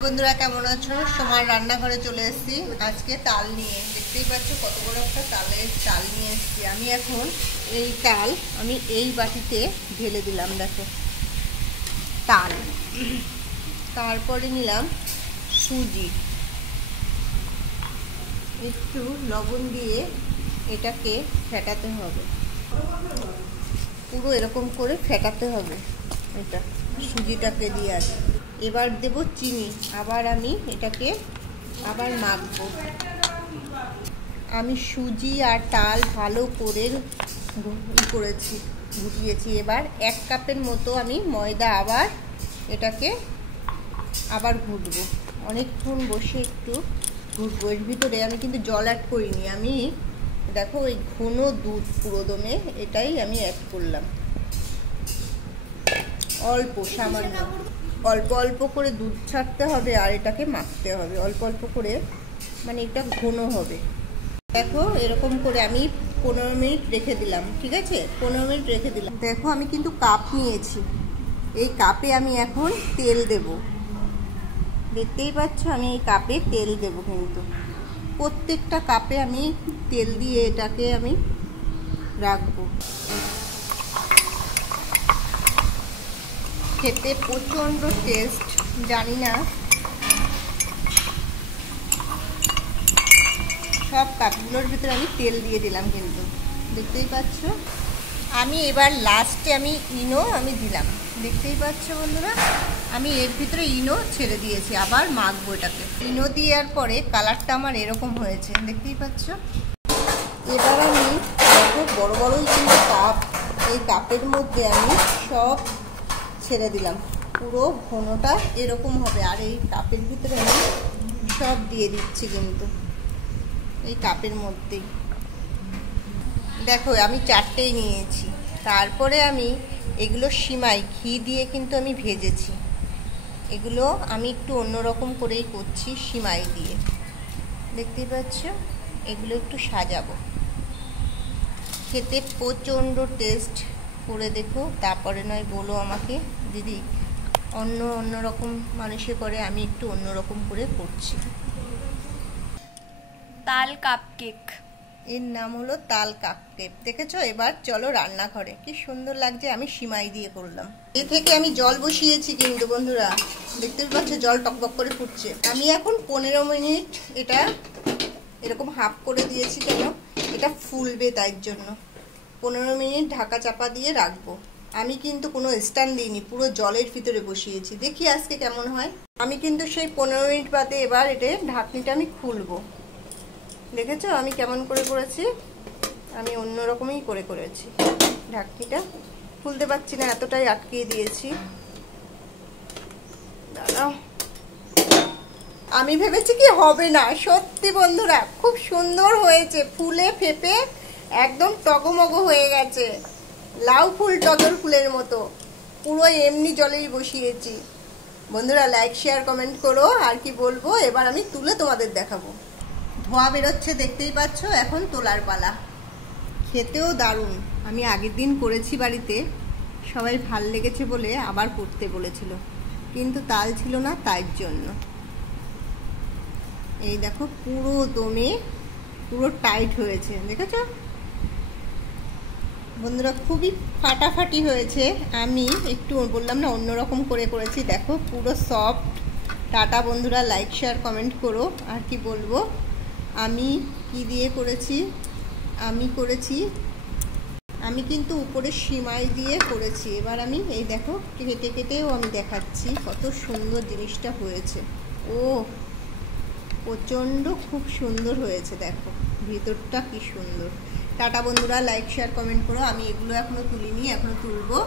বন্ধুরা কেমন আছো? সময় রান্নাঘরে চলে এসেছি আজকে তাল নিয়ে। দেখতেই পাচ্ছ কত বড় একটা চাল নিয়ে এসেছি। আমি এখন এই তাল আমি এই বাটিতে ঢেলে দিলাম। দেখো তাল, তারপরে নিলাম সুজি, একটু লবণ দিয়ে এটাকে ফেটাতে হবে, পুরো এরকম করে ফেটাতে হবে এটা সুজিটাকে দিয়ে। আছে এবার দেব চিনি, আবার আমি এটাকে আবার মাখবো। আমি সুজি আর তাল ভালো করে করেছি, ঘুটিয়েছি। এবার 1 কাপের মতো আমি ময়দা আবার এটাকে আবার ঘুটবো, অনেকক্ষণ বসে একটু ঘুটবো। এর ভিতরে আমি কিন্তু জল অ্যাড করিনি, আমি দেখো ওই ঘন দুধ পুরো দমে এটাই আমি অ্যাড করলাম। অল্প সামান্য অল্প অল্প করে দুধ ছাড়তে হবে আর এটাকে মাখতে হবে অল্প অল্প করে, মানে এটা ঘন হবে। দেখো এরকম করে আমি 15 মিনিট রেখে দিলাম। ঠিক আছে, 15 মিনিট রেখে দিলাম। দেখো আমি কিন্তু কাপ নিয়েছি, এই কাপে আমি এখন তেল দেব। দেখতেই পাচ্ছ আমি এই কাপে তেল দেব, কিন্তু প্রত্যেকটা কাপে আমি তেল দিয়ে এটাকে আমি রাখবো। খেতে প্রচণ্ড টেস্ট, জানি না সব কাপগুলোর ভিতরে আমি তেল দিয়ে দিলাম, কিন্তু দেখতেই পাচ্ছ। আমি এবার লাস্টে আমি ইনো আমি দিলাম, দেখতেই পাচ্ছ বন্ধুরা। আমি এর ভিতরে ইনো ছেড়ে দিয়েছি, আবার মাখবো এটাকে। ইনো দেওয়ার পরে কালারটা আমার এরকম হয়েছে, দেখতেই পাচ্ছ। এবার আমি দেখো বড় বড়ই কিন্তু কাপ, এই কাপের মধ্যে আমি সব ছেড়ে দিলাম, পুরো ঘনটা এরকম হবে। আর এই কাপের ভিতরে আমি সব দিয়ে দিচ্ছি, কিন্তু এই কাপের মধ্যেই। দেখো আমি 4টেই নিয়েছি। তারপরে আমি এগুলো সিমাই ঘি দিয়ে কিন্তু আমি ভেজেছি। এগুলো আমি একটু অন্যরকম করেই করছি, সিমাই দিয়ে। দেখতেই পাচ্ছ, এগুলো একটু সাজাবো। খেতে প্রচণ্ড টেস্ট, করে দেখো, তারপরে নয় বলো আমাকে দিদি অন্যরকম মানুষে করে, আমি একটু অন্যরকম করে করছি। তাল কাপকেক, এর নাম হলো তাল কাপকেক। দেখেছো? এবার চলো রান্নাঘরে। কি সুন্দর লাগছে, আমি সিমাই দিয়ে করলাম। এ থেকে আমি জল বসিয়েছি কিন্তু বন্ধুরা, দেখতে পাচ্ছ জল টকবক করে ফুটছে। আমি এখন 15 মিনিট এটা এরকম হাফ করে দিয়েছি, কেন এটা ফুলবে তাই জন্য। 15 মিনিট ঢাকা চাপা দিয়ে রাখবো। আমি কিন্তু কোনো স্ট্যান্ড দিইনি, পুরো জলের ভিতরে বসিয়েছি। দেখি আজকে কেমন হয়। আমি কিন্তু সেই 15 মিনিট বাদে এবার এটা ঢাকনিটা আমি খুলবো। দেখেছো আমি কেমন করে করেছি? আমি অন্যরকমই করে করেছি। ঢাকনিটা খুলতে পারছি না, এতটাই আটকিয়ে দিয়েছি। দাঁড়াও, আমি ভেবেছি কি হবে না, সত্যি বন্ধুরা খুব সুন্দর হয়েছে, ফুলে ফেপে একদম টগমগ হয়ে গেছে, লাউ ফুল টগর ফুলের মতো। পুরো এমনি জলেই বসিয়েছি। বন্ধুরা লাইক শেয়ার কমেন্ট করো। আর কি বলবো, এবার আমি তুলে তোমাদের দেখাবো। ধোয়া বেরোচ্ছে, দেখতেই পাচ্ছ। এখন তোলার পালা। খেতেও দারুণ। আমি আগের দিন করেছি বাড়িতে, সবাই ভাল লেগেছে বলে আবার করতে বলেছিল, কিন্তু তাল ছিল না তাই জন্য। এই দেখো পুরো দমে পুরো টাইট হয়েছে, দেখেছো বন্ধুরা? খুবই ফাটাফাটি হয়েছে। আমি একটু বললাম না অন্যরকম করে করেছি। দেখো পুরো সফট। টাটা বন্ধুরা, লাইক শেয়ার কমেন্ট করো। আর কি বলবো, আমি কি দিয়ে করেছি, আমি কিন্তু উপরে সিমাই দিয়ে করেছি। এবার আমি এই দেখো কেটে কেটেও আমি দেখাচ্ছি কত সুন্দর জিনিসটা হয়েছে। ও প্রচণ্ড খুব সুন্দর হয়েছে, দেখো ভিতরটা কি সুন্দর। টাটা বন্ধুরা, লাইক শেয়ার কমেন্ট করো। আমি এগুলো এখনো তুলিনি, এখনো তুলবো।